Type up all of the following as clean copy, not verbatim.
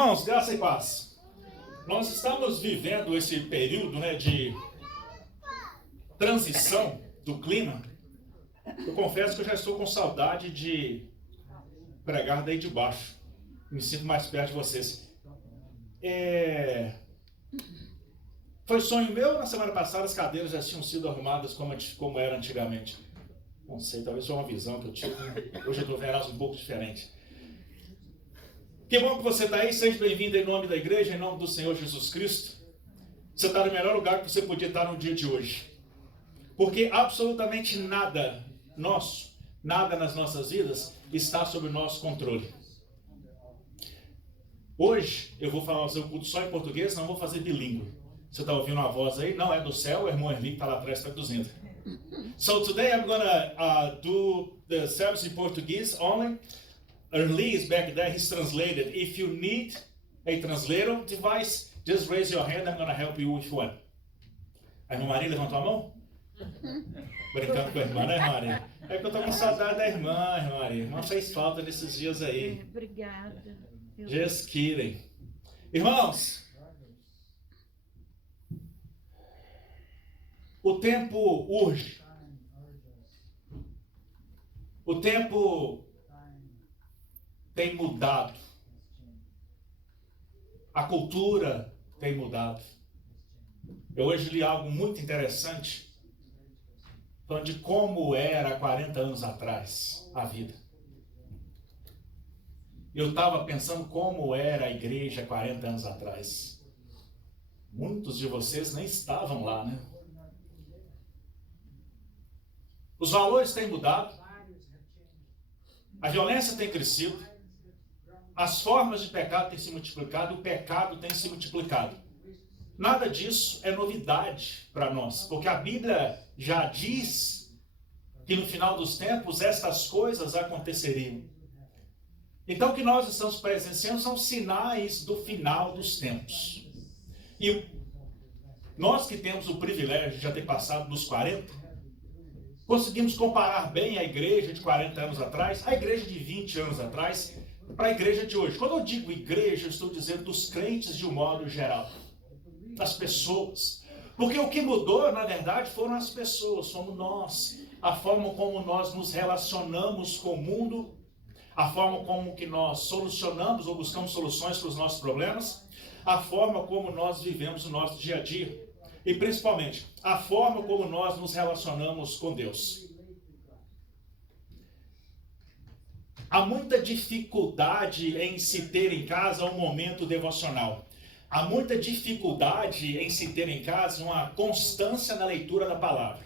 Irmãos, graça e paz. Nós estamos vivendo esse período, de transição do clima. Eu confesso que eu já estou com saudade de pregar daí de baixo. Me sinto mais perto de vocês. Foi sonho meu, na semana passada as cadeiras já tinham sido arrumadas como era antigamente. Não sei, talvez foi uma visão que eu tive. Hoje eu estou vendo elas um pouco diferente. Que bom que você está aí, seja bem-vindo em nome da igreja, em nome do Senhor Jesus Cristo. Você está no melhor lugar que você podia estar no dia de hoje. Porque absolutamente nada nosso, nada nas nossas vidas está sob o nosso controle. Hoje eu vou fazer o culto só em português, não vou fazer bilíngue. Você está ouvindo uma voz aí? Não é do céu, o irmão Erli que está lá atrás está traduzindo. So today I'm gonna do the service in Portuguese only. Erli is back there, he's translated. If you need a translator device, just raise your hand, I'm going to help you with one. A irmã Maria levantou a mão? Brincando com a irmã, né, Maria? É que eu estou com saudade da irmã, Maria. A irmã fez falta nesses dias aí. Obrigada. Just kidding. Irmãos, o tempo urge. O tempo tem mudado. A cultura tem mudado. Eu hoje li algo muito interessante, falando de como era há 40 anos atrás a vida. Eu estava pensando como era a igreja há 40 anos atrás. Muitos de vocês nem estavam lá, né? Os valores têm mudado. A violência tem crescido. As formas de pecado têm se multiplicado, o pecado tem se multiplicado. Nada disso é novidade para nós, porque a Bíblia já diz que no final dos tempos estas coisas aconteceriam. Então o que nós estamos presenciando são sinais do final dos tempos. E nós que temos o privilégio de já ter passado dos 40, conseguimos comparar bem a igreja de 40 anos atrás, a igreja de 20 anos atrás, para a igreja de hoje. Quando eu digo igreja, eu estou dizendo dos crentes de um modo geral, das pessoas. Porque o que mudou, na verdade, foram as pessoas, somos nós. A forma como nós nos relacionamos com o mundo, a forma como que nós solucionamos ou buscamos soluções para os nossos problemas, a forma como nós vivemos o nosso dia a dia e, principalmente, a forma como nós nos relacionamos com Deus. Há muita dificuldade em se ter em casa um momento devocional. Há muita dificuldade em se ter em casa uma constância na leitura da palavra.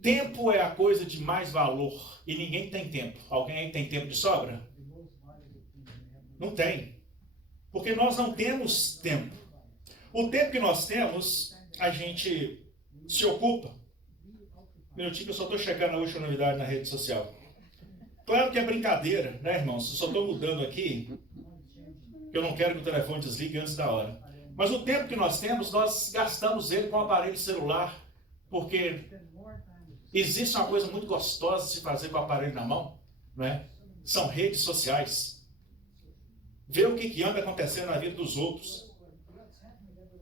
Tempo é a coisa de mais valor e ninguém tem tempo. Alguém aí tem tempo de sobra? Não tem. Porque nós não temos tempo. O tempo que nós temos, a gente se ocupa. Um minutinho que eu só estou checando a última novidade na rede social. Claro que é brincadeira, né, irmãos? Eu só estou mudando aqui, que eu não quero que o telefone desligue antes da hora. Mas o tempo que nós temos, nós gastamos ele com o aparelho celular, porque existe uma coisa muito gostosa de se fazer com o aparelho na mão, né? São redes sociais. Ver o que anda acontecendo na vida dos outros.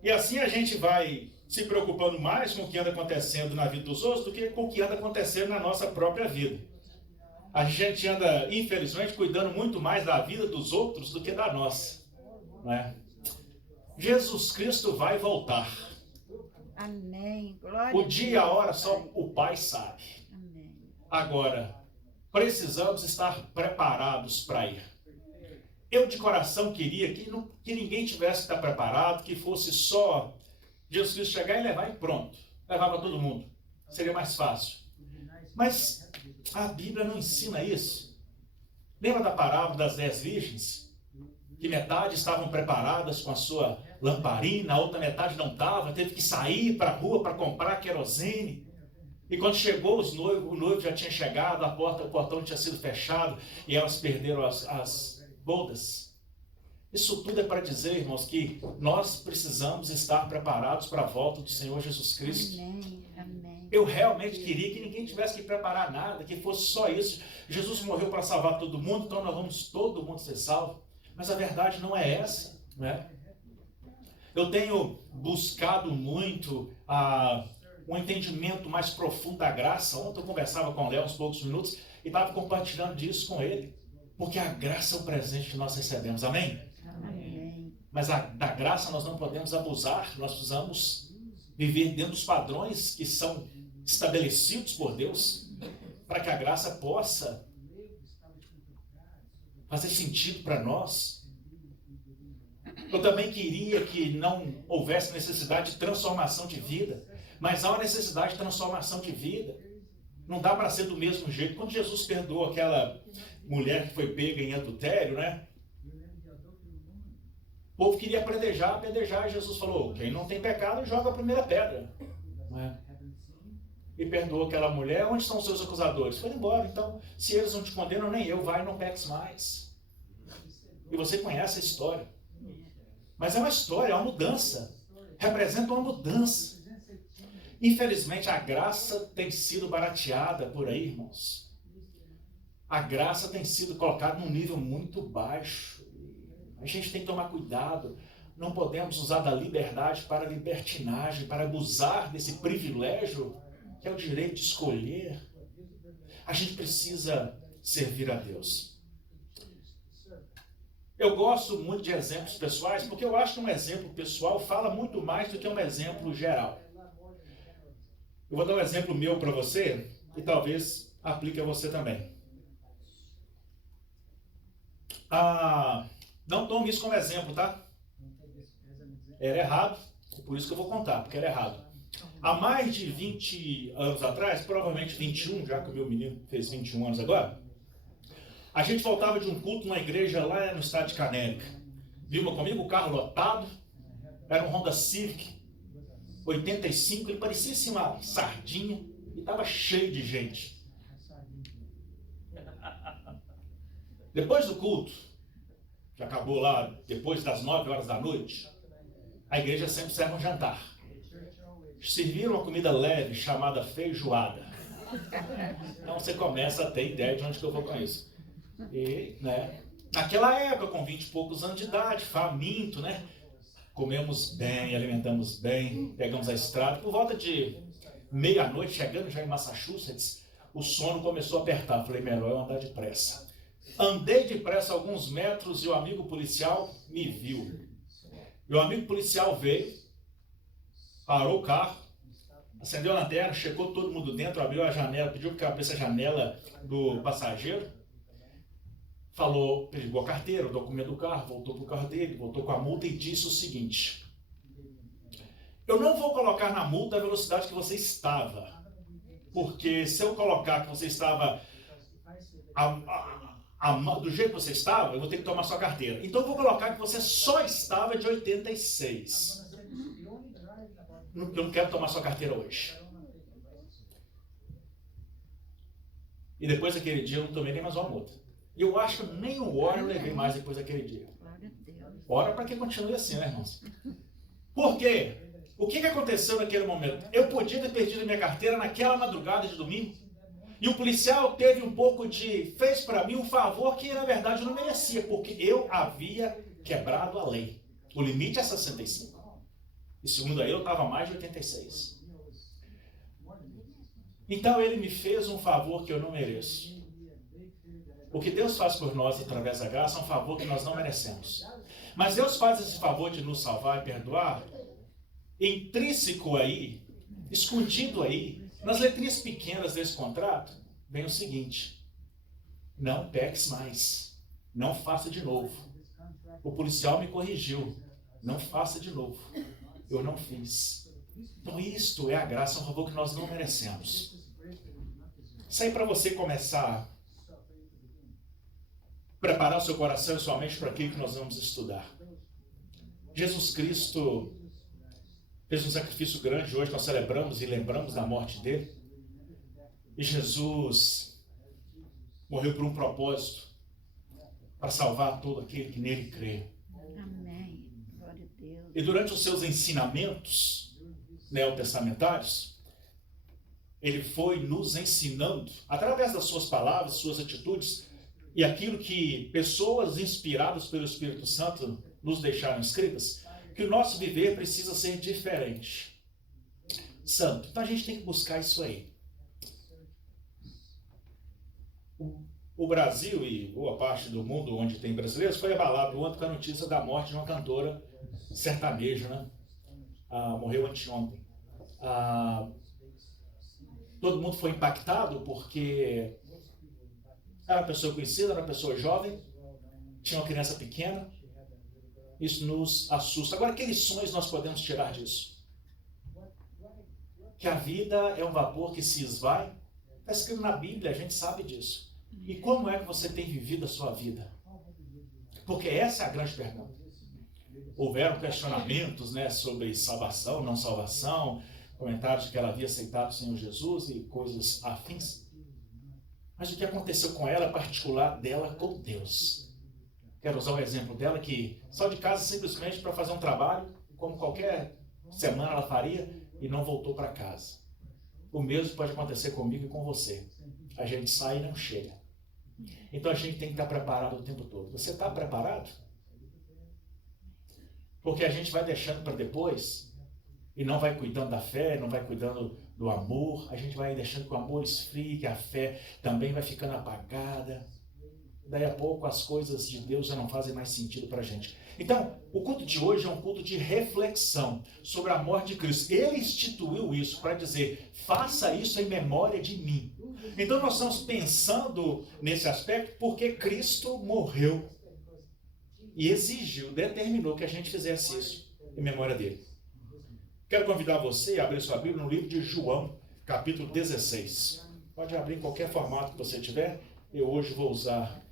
E assim a gente vai se preocupando mais com o que anda acontecendo na vida dos outros do que com o que anda acontecendo na nossa própria vida. A gente anda, infelizmente, cuidando muito mais da vida dos outros do que da nossa, né? Jesus Cristo vai voltar. Amém. Glória O dia e a hora só o Pai sabe. Amém. Agora, precisamos estar preparados para ir. Eu de coração queria que ninguém tivesse que estar preparado, que fosse só Jesus Cristo chegar e levar e pronto. Levar para todo mundo. Seria mais fácil. Mas a Bíblia não ensina isso. Lembra da parábola das 10 virgens? Que metade estavam preparadas com a sua lamparina, a outra metade não estava, teve que sair para a rua para comprar querosene. E quando chegou os noivos, o noivo já tinha chegado, o portão tinha sido fechado e elas perderam as bodas. Isso tudo é para dizer, irmãos, que nós precisamos estar preparados para a volta do Senhor Jesus Cristo. Amém. Amém. Eu realmente queria que ninguém tivesse que preparar nada, que fosse só isso. Jesus morreu para salvar todo mundo, então nós vamos todo mundo ser salvo. Mas a verdade não é essa, né? Eu tenho buscado muito um entendimento mais profundo da graça. Ontem eu conversava com o Léo uns poucos minutos e estava compartilhando disso com ele. Porque a graça é o presente que nós recebemos, amém? Amém. Mas da graça nós não podemos abusar, nós precisamos viver dentro dos padrões que são estabelecidos por Deus, para que a graça possa fazer sentido para nós. Eu também queria que não houvesse necessidade de transformação de vida, mas há uma necessidade de transformação de vida. Não dá para ser do mesmo jeito. Quando Jesus perdoou aquela mulher que foi pega em adultério, né? O povo queria apedrejar, e Jesus falou, quem não tem pecado, joga a primeira pedra. Né? E perdoou aquela mulher. Onde estão os seus acusadores? Foram embora. Então, se eles não te condenam, nem eu, vai, não peques mais. E você conhece a história. Mas é uma história, é uma mudança. Representa uma mudança. Infelizmente, a graça tem sido barateada por aí, irmãos. A graça tem sido colocada num nível muito baixo. A gente tem que tomar cuidado. Não podemos usar da liberdade para libertinagem, para abusar desse privilégio, que é o direito de escolher. A gente precisa servir a Deus. Eu gosto muito de exemplos pessoais, porque eu acho que um exemplo pessoal fala muito mais do que um exemplo geral. Eu vou dar um exemplo meu para você, e talvez aplique a você também. Não tome isso como exemplo, tá? Era errado, por isso que eu vou contar, porque era errado. Há mais de 20 anos atrás, provavelmente 21, já que o meu menino fez 21 anos agora, a gente voltava de um culto numa igreja lá no estado de Canérica. Viu comigo o carro lotado, era um Honda Civic 85, ele parecia assim uma sardinha e estava cheio de gente. Depois do culto, que acabou lá depois das 9 horas da noite, a igreja sempre serve um jantar. Serviram uma comida leve chamada feijoada. Então você começa a ter ideia de onde que eu vou com isso. E, né, naquela época, com 20 e poucos anos de idade, faminto, né? Comemos bem, alimentamos bem, pegamos a estrada. Por volta de meia-noite, chegando já em Massachusetts, o sono começou a apertar. Falei, melhor eu andar depressa. Andei depressa alguns metros e o amigo policial me viu. E o amigo policial veio, parou o carro, acendeu a lanterna, checou todo mundo dentro, abriu a janela, pediu para abrir a janela do passageiro, falou, pegou a carteira, o documento do carro, voltou para o carro dele, voltou com a multa e disse o seguinte: eu não vou colocar na multa a velocidade que você estava, porque se eu colocar que você estava do jeito que você estava, eu vou ter que tomar sua carteira. Então eu vou colocar que você só estava de 86. Eu não quero tomar sua carteira hoje. E depois daquele dia eu não tomei nem mais uma multa. E eu acho que nem uma hora eu levei mais depois daquele dia. Ora para que continue assim, né, irmãos? Por quê? O que aconteceu naquele momento? Eu podia ter perdido minha carteira naquela madrugada de domingo. E o policial teve fez para mim um favor que na verdade eu não merecia, porque eu havia quebrado a lei. O limite é 65. E segundo aí eu estava mais de 86. Então ele me fez um favor que eu não mereço. O que Deus faz por nós através da graça é um favor que nós não merecemos. Mas Deus faz esse favor de nos salvar e perdoar, intrínseco aí, escondido aí, nas letrinhas pequenas desse contrato, vem o seguinte: não peques mais, não faça de novo. O policial me corrigiu, não faça de novo. Eu não fiz. Então isto é a graça, um favor que nós não merecemos. Isso aí para você começar a preparar o seu coração e sua mente para aquilo que nós vamos estudar. Jesus Cristo fez um sacrifício grande, hoje nós celebramos e lembramos da morte dele. E Jesus morreu por um propósito, para salvar todo aquele que nele crê. Amém. Glória a Deus. E durante os seus ensinamentos neotestamentários, ele foi nos ensinando, através das suas palavras, suas atitudes, e aquilo que pessoas inspiradas pelo Espírito Santo nos deixaram escritas, que o nosso viver precisa ser diferente. Santo. Então a gente tem que buscar isso aí. O Brasil e boa parte do mundo onde tem brasileiros foi abalado ontem com a notícia da morte de uma cantora sertaneja, né? Morreu anteontem. Todo mundo foi impactado porque era uma pessoa conhecida, era uma pessoa jovem, tinha uma criança pequena. Isso nos assusta. Agora, que lições nós podemos tirar disso? Que a vida é um vapor que se esvai. Está escrito na Bíblia, a gente sabe disso. E como é que você tem vivido a sua vida? Porque essa é a grande pergunta. Houveram questionamentos, né, sobre salvação, não salvação, comentários de que ela havia aceitado o Senhor Jesus e coisas afins. Mas o que aconteceu com ela, particular dela com Deus? Quero usar o exemplo dela que saiu de casa simplesmente para fazer um trabalho, como qualquer semana ela faria, e não voltou para casa. O mesmo pode acontecer comigo e com você. A gente sai e não chega. Então a gente tem que estar preparado o tempo todo. Você está preparado? Porque a gente vai deixando para depois e não vai cuidando da fé, não vai cuidando do amor. A gente vai deixando que o amor esfrie, que a fé também vai ficando apagada. Daí a pouco as coisas de Deus já não fazem mais sentido para a gente. Então, o culto de hoje é um culto de reflexão sobre a morte de Cristo. Ele instituiu isso para dizer, faça isso em memória de mim. Então nós estamos pensando nesse aspecto porque Cristo morreu e exigiu, determinou que a gente fizesse isso em memória dele. Quero convidar você a abrir sua Bíblia no livro de João, capítulo 16. Pode abrir em qualquer formato que você tiver. Eu hoje vou usar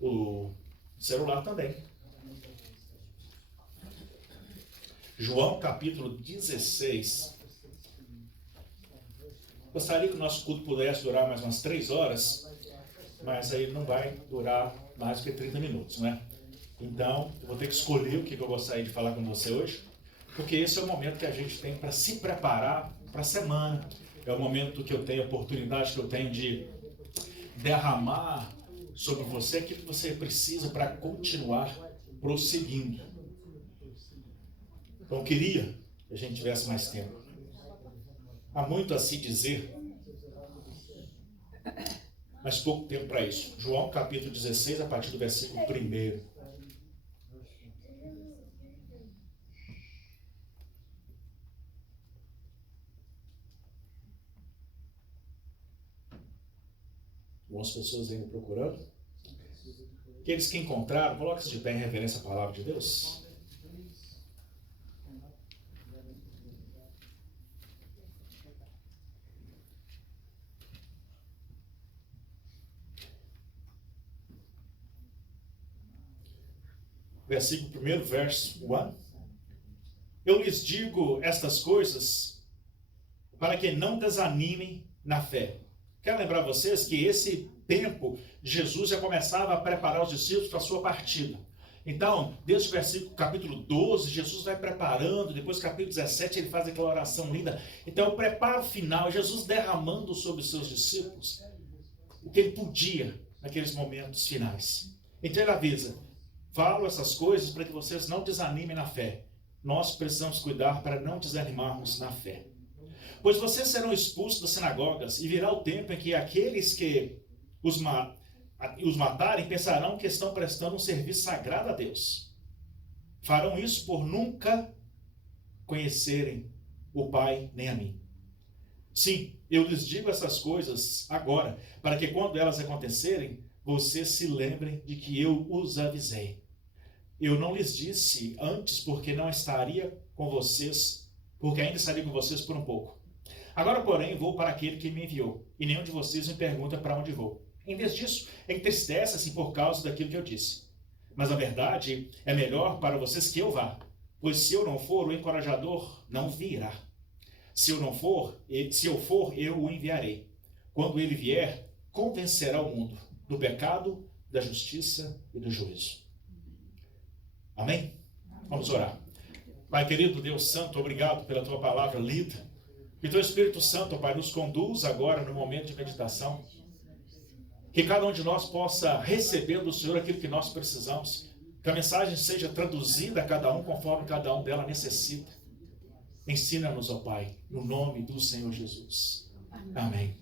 o celular também. João, capítulo 16. Gostaria que o nosso culto pudesse durar mais umas 3 horas, mas aí não vai durar mais do que 30 minutos, né? Então, eu vou ter que escolher o que eu gostaria de falar com você hoje, porque esse é o momento que a gente tem para se preparar para a semana. É o momento que eu tenho, a oportunidade que eu tenho de derramar sobre você aquilo que você precisa para continuar prosseguindo. Então, eu queria que a gente tivesse mais tempo. Há muito a se dizer, mas pouco tempo para isso. João capítulo 16, a partir do versículo 1. Algumas pessoas ainda procurando. Aqueles que encontraram, coloque-se de pé em reverência à palavra de Deus. Versículo 1, verso 1. Eu lhes digo estas coisas para que não desanimem na fé. Quero lembrar vocês que esse tempo, Jesus já começava a preparar os discípulos para a sua partida. Então, desde o versículo capítulo 12, Jesus vai preparando, depois capítulo 17 ele faz aquela oração linda. Então, o preparo final, Jesus derramando sobre os seus discípulos o que ele podia naqueles momentos finais. Então ele avisa, falo essas coisas para que vocês não desanimem na fé. Nós precisamos cuidar para não desanimarmos na fé. Pois vocês serão expulsos das sinagogas e virá o tempo em que aqueles que os matarem pensarão que estão prestando um serviço sagrado a Deus. Farão isso por nunca conhecerem o Pai nem a mim. Sim, eu lhes digo essas coisas agora, para que quando elas acontecerem, vocês se lembrem de que eu os avisei. Eu não lhes disse antes porque não estaria com vocês, porque ainda estaria com vocês por um pouco. Agora, porém, vou para aquele que me enviou, e nenhum de vocês me pergunta para onde vou. Em vez disso, entristece-se por causa daquilo que eu disse. Mas a verdade é melhor para vocês que eu vá, pois se eu não for, o encorajador não virá. Se eu for, eu o enviarei. Quando ele vier, convencerá o mundo do pecado, da justiça e do juízo. Amém? Vamos orar. Pai querido, Deus Santo, obrigado pela tua palavra lida. Que teu Espírito Santo, Pai, nos conduz agora no momento de meditação. Que cada um de nós possa receber do Senhor aquilo que nós precisamos. Que a mensagem seja traduzida a cada um conforme cada um dela necessita. Ensina-nos, ó Pai, no nome do Senhor Jesus. Amém.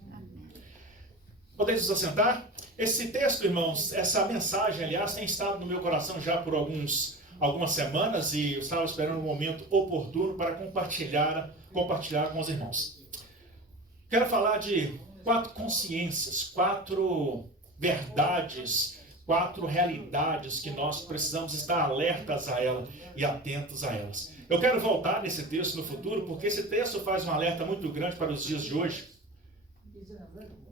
Podemos nos assentar? Esse texto, irmãos, essa mensagem, aliás, tem estado no meu coração já por algumas semanas e eu estava esperando um momento oportuno para compartilhar com os irmãos. Quero falar de 4 consciências, 4 verdades, 4 realidades que nós precisamos estar alertas a elas e atentos a elas. Eu quero voltar nesse texto no futuro, porque esse texto faz um alerta muito grande para os dias de hoje.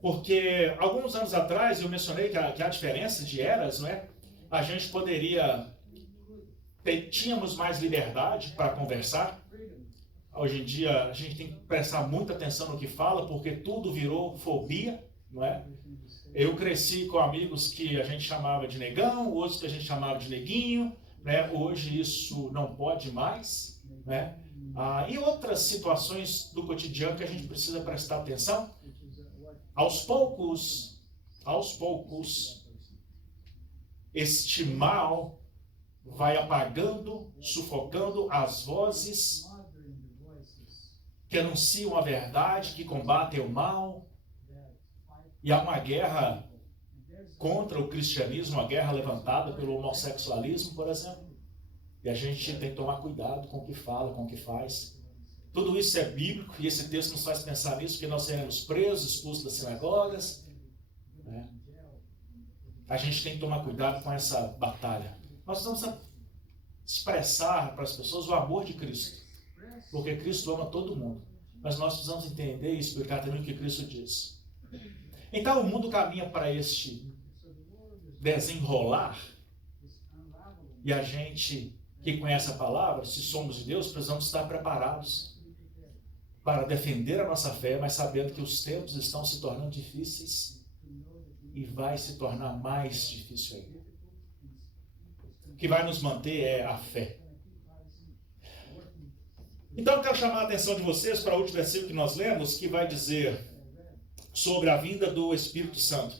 Porque alguns anos atrás eu mencionei que a diferença de eras, não é? A gente tínhamos mais liberdade para conversar. Hoje em dia a gente tem que prestar muita atenção no que fala, porque tudo virou fobia, não é? Eu cresci com amigos que a gente chamava de negão, outros que a gente chamava de neguinho, né? Hoje isso não pode mais, né? E outras situações do cotidiano que a gente precisa prestar atenção. Aos poucos, este mal vai apagando, sufocando as vozes que anunciam a verdade, que combatem o mal. E há uma guerra contra o cristianismo, uma guerra levantada pelo homossexualismo, por exemplo. E a gente tem que tomar cuidado com o que fala, com o que faz. Tudo isso é bíblico e esse texto nos faz pensar nisso, que nós seremos presos, expulsos das sinagogas, né? A gente tem que tomar cuidado com essa batalha. Nós precisamos expressar para as pessoas o amor de Cristo, porque Cristo ama todo mundo. Mas nós precisamos entender e explicar também o que Cristo diz. Então o mundo caminha para este desenrolar, e a gente que conhece a palavra, se somos de Deus, precisamos estar preparados para defender a nossa fé, mas sabendo que os tempos estão se tornando difíceis e vai se tornar mais difícil ainda. O que vai nos manter é a fé. Então eu quero chamar a atenção de vocês para o último versículo que nós lemos, que vai dizer sobre a vinda do Espírito Santo.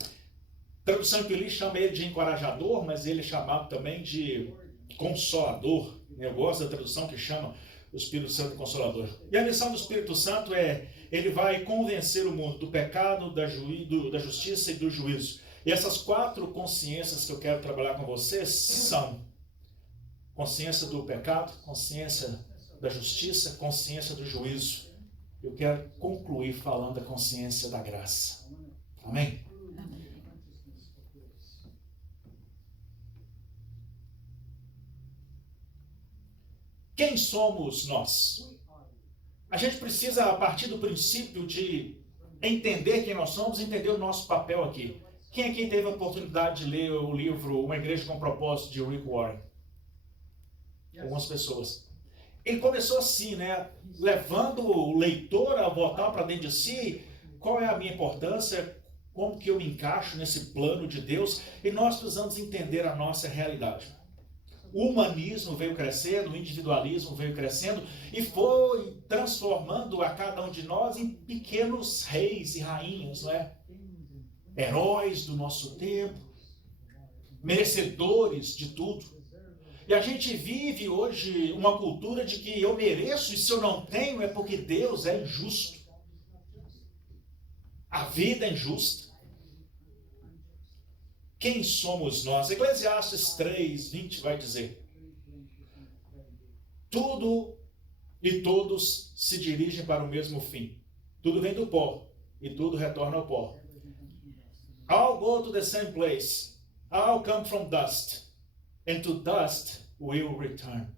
A tradução que eu li chama ele de encorajador, mas ele é chamado também de consolador. Eu gosto da tradução que chama o Espírito Santo de consolador. E a missão do Espírito Santo ele vai convencer o mundo do pecado, da justiça e do juízo. E essas 4 consciências que eu quero trabalhar com vocês são consciência do pecado, consciência da justiça, consciência do juízo. Eu quero concluir falando da consciência da graça. Amém? Quem somos nós? A gente precisa, a partir do princípio de entender quem nós somos, entender o nosso papel aqui. Quem aqui teve a oportunidade de ler o livro Uma Igreja com Propósito, de Rick Warren? Algumas pessoas. Ele começou assim, né? Levando o leitor a voltar para dentro de si, qual é a minha importância, como que eu me encaixo nesse plano de Deus, e nós precisamos entender a nossa realidade. O humanismo veio crescendo, o individualismo veio crescendo e foi transformando a cada um de nós em pequenos reis e rainhas, não é? Heróis do nosso tempo, merecedores de tudo. E a gente vive hoje uma cultura de que eu mereço e se eu não tenho é porque Deus é injusto. A vida é injusta. Quem somos nós? Eclesiastes 3:20 vai dizer: tudo e todos se dirigem para o mesmo fim. Tudo vem do pó e tudo retorna ao pó. All go to the same place. All come from dust. And to dust will return.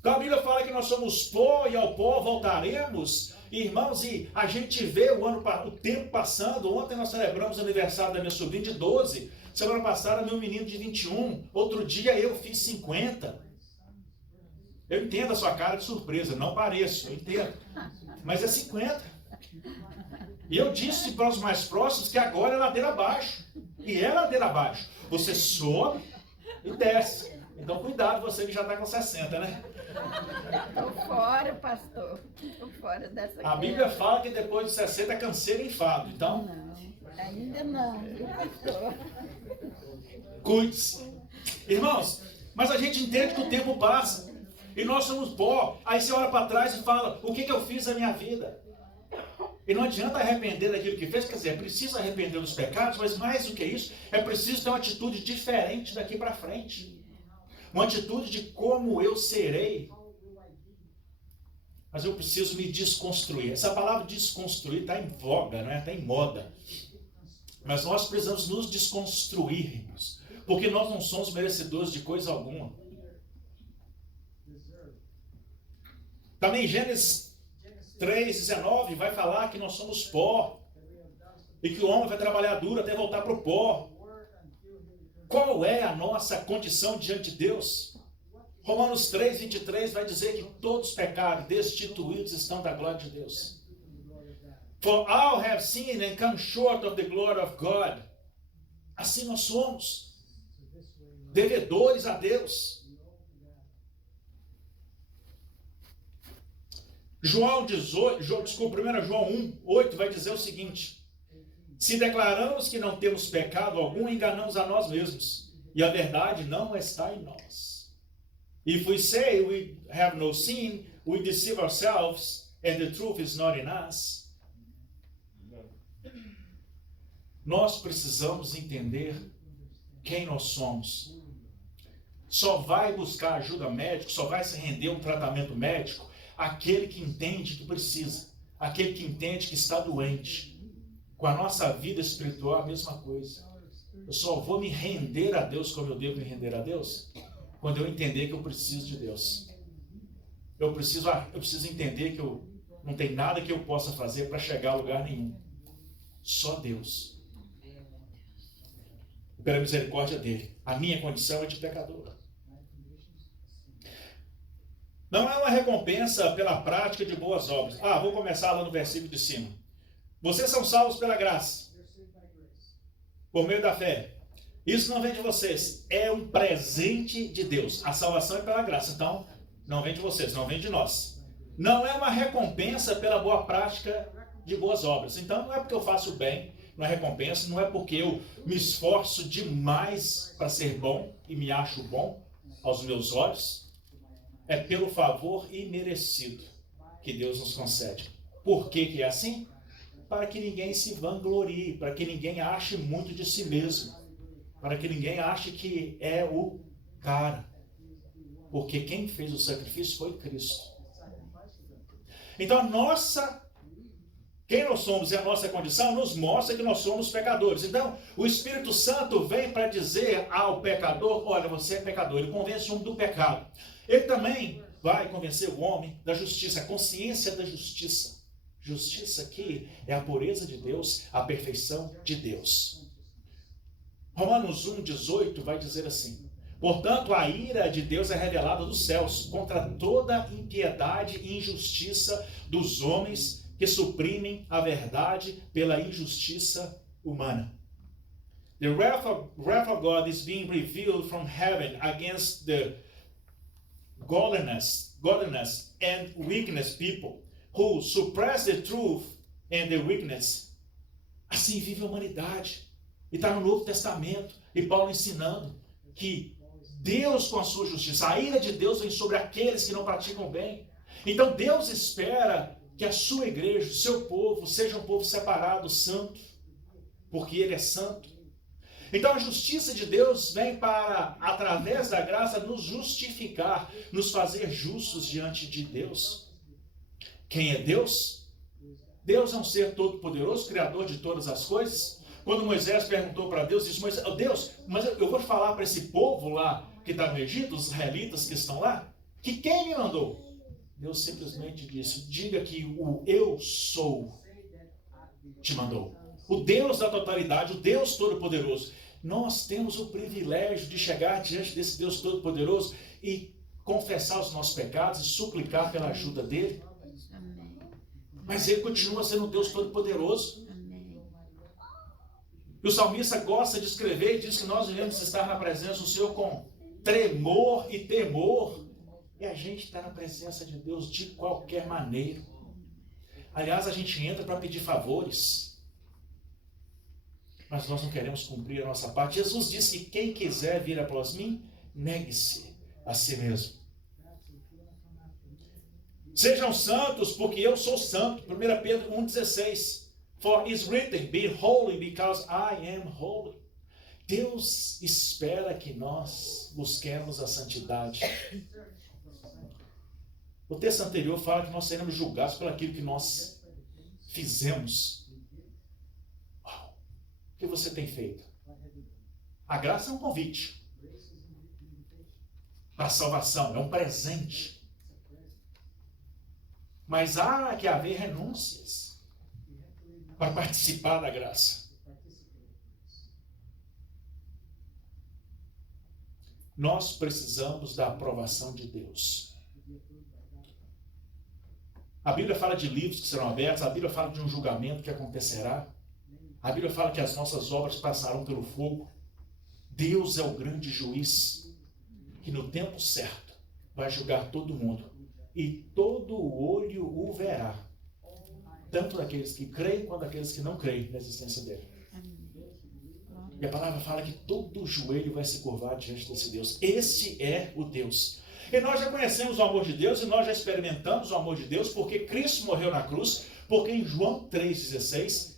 Então a Bíblia fala que nós somos pó e ao pó voltaremos. Irmãos, e a gente vê o tempo passando. Ontem nós celebramos o aniversário da minha sobrinha de 12. Semana passada, meu menino de 21. Outro dia eu fiz 50. Eu entendo a sua cara de surpresa. Não pareço, eu entendo. Mas é 50. E eu disse para os mais próximos que agora é ladeira abaixo. E é ladeira abaixo. Você sobe e desce. Então cuidado, você que já está com 60, né? Estou fora, pastor. Estou fora dessa A Bíblia fala que depois de 60 é canseiro e enfado. Então, não. Ainda não, viu, pastor? Cuide-se. Irmãos, mas a gente entende que o tempo passa. E nós somos pó. Aí você olha para trás e fala, o que eu fiz na minha vida? E não adianta arrepender daquilo que fez, quer dizer, é preciso arrepender dos pecados, mas mais do que isso, é preciso ter uma atitude diferente daqui para frente. Uma atitude de como eu serei. Mas eu preciso me desconstruir. Essa palavra desconstruir está em voga, não é? Está em moda. Mas nós precisamos nos desconstruir, irmãos, porque nós não somos merecedores de coisa alguma. Também Gênesis 3:19 vai falar que nós somos pó e que o homem vai trabalhar duro até voltar para o pó. Qual é a nossa condição diante de Deus? Romanos 3:23 vai dizer que todos pecaram, destituídos estão da glória de Deus. For all have sinned and come short of the glory of God. Assim nós somos, devedores a Deus. João 1 João 1:8 vai dizer o seguinte: se declaramos que não temos pecado algum, enganamos a nós mesmos, e a verdade não está em nós. If we say we have no sin, we deceive ourselves, and the truth is not in us. Nós precisamos entender quem nós somos. Só vai buscar ajuda médica, só vai se render a um tratamento médico aquele que entende que precisa, aquele que entende que está doente. Com a nossa vida espiritual a mesma coisa. Eu só vou me render a Deus como eu devo me render a Deus quando eu entender que eu preciso de Deus. Eu preciso entender que eu não tenho nada que eu possa fazer para chegar a lugar nenhum. Só Deus. Pela misericórdia dele. A minha condição é de pecador. Não é uma recompensa pela prática de boas obras. Vou começar lá no versículo de cima. Vocês são salvos pela graça, por meio da fé. Isso não vem de vocês, é um presente de Deus. A salvação é pela graça, então não vem de vocês, não vem de nós. Não é uma recompensa pela boa prática de boas obras. Então não é porque eu faço bem, não é recompensa, não é porque eu me esforço demais para ser bom e me acho bom aos meus olhos. É pelo favor imerecido que Deus nos concede. Por que é assim? Para que ninguém se vanglorie, para que ninguém ache muito de si mesmo, para que ninguém ache que é o cara. Porque quem fez o sacrifício foi Cristo. Então quem nós somos e a nossa condição nos mostra que nós somos pecadores. Então o Espírito Santo vem para dizer ao pecador, olha, você é pecador. Ele convence o homem do pecado. Ele também vai convencer o homem da justiça, a consciência da justiça. Justiça aqui é a pureza de Deus, a perfeição de Deus. Romanos 1:18 vai dizer assim: portanto, a ira de Deus é revelada dos céus contra toda impiedade e injustiça dos homens que suprimem a verdade pela injustiça humana. The wrath of God is being revealed from heaven against the godliness and weakness people who suppress the truth and the weakness. Assim vive a humanidade. E está no Novo Testamento. E Paulo ensinando que Deus, com a sua justiça, a ira de Deus vem sobre aqueles que não praticam bem. Então Deus espera que a sua igreja, o seu povo, seja um povo separado, santo, porque Ele é santo. Então a justiça de Deus vem para, através da graça, nos justificar, nos fazer justos diante de Deus. Quem é Deus? Deus é um ser todo-poderoso, criador de todas as coisas. Quando Moisés perguntou para Deus, disse: Deus, mas eu vou falar para esse povo lá que está no Egito, os israelitas que estão lá, que quem me mandou? Deus simplesmente disse: diga que o eu sou te mandou. O Deus da totalidade, o Deus todo-poderoso. Nós temos o privilégio de chegar diante desse Deus todo-poderoso e confessar os nossos pecados e suplicar pela ajuda dele. Mas Ele continua sendo um Deus todo-poderoso. E o salmista gosta de escrever e diz que nós devemos estar na presença do Senhor com tremor e temor. E a gente está na presença de Deus de qualquer maneira. Aliás, a gente entra para pedir favores. mas nós não queremos cumprir a nossa parte. Jesus disse que quem quiser vir após mim, negue-se a si mesmo. Sejam santos, porque eu sou santo. 1 Pedro 1,16. For is written, be holy because I am holy. Deus espera que nós busquemos a santidade. O texto anterior fala que nós seremos julgados por aquilo que nós fizemos. Uau. O que você tem feito? A graça é um convite para a salvação, é um presente. Mas há que haver renúncias para participar da graça. Nós precisamos da aprovação de Deus. A Bíblia fala de livros que serão abertos, a Bíblia fala de um julgamento que acontecerá. A Bíblia fala que as nossas obras passarão pelo fogo. Deus é o grande juiz que no tempo certo vai julgar todo mundo. E todo olho o verá. Tanto daqueles que creem quanto daqueles que não creem na existência dele. E a palavra fala que todo joelho vai se curvar diante desse Deus. Esse é o Deus. E nós já conhecemos o amor de Deus e nós já experimentamos o amor de Deus porque Cristo morreu na cruz, porque em João 3,16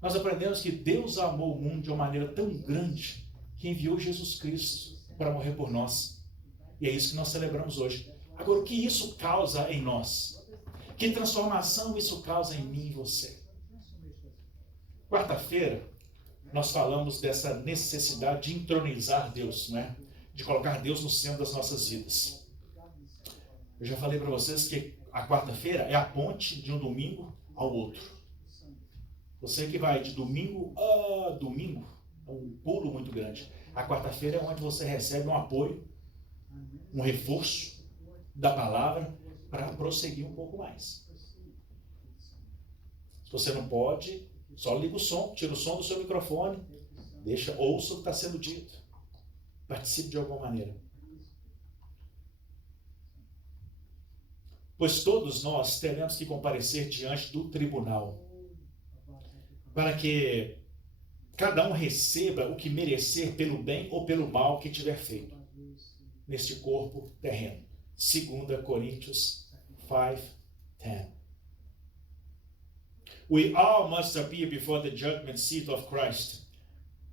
nós aprendemos que Deus amou o mundo de uma maneira tão grande que enviou Jesus Cristo para morrer por nós. E é isso que nós celebramos hoje. Agora, o que isso causa em nós? Que transformação isso causa em mim e você? Quarta-feira, nós falamos dessa necessidade de entronizar Deus, não é? De colocar Deus no centro das nossas vidas. Eu já falei para vocês que a quarta-feira é a ponte de um domingo ao outro. Você que vai de domingo a domingo, é um pulo muito grande. A quarta-feira é onde você recebe um apoio, um reforço da palavra para prosseguir um pouco mais. Se você não pode, só liga o som, tira o som do seu microfone, ouça o que está sendo dito. Participe de alguma maneira. Pois todos nós teremos que comparecer diante do tribunal, para que cada um receba o que merecer pelo bem ou pelo mal que tiver feito neste corpo terreno. 2 Coríntios 5:10. We all must appear before the judgment seat of Christ,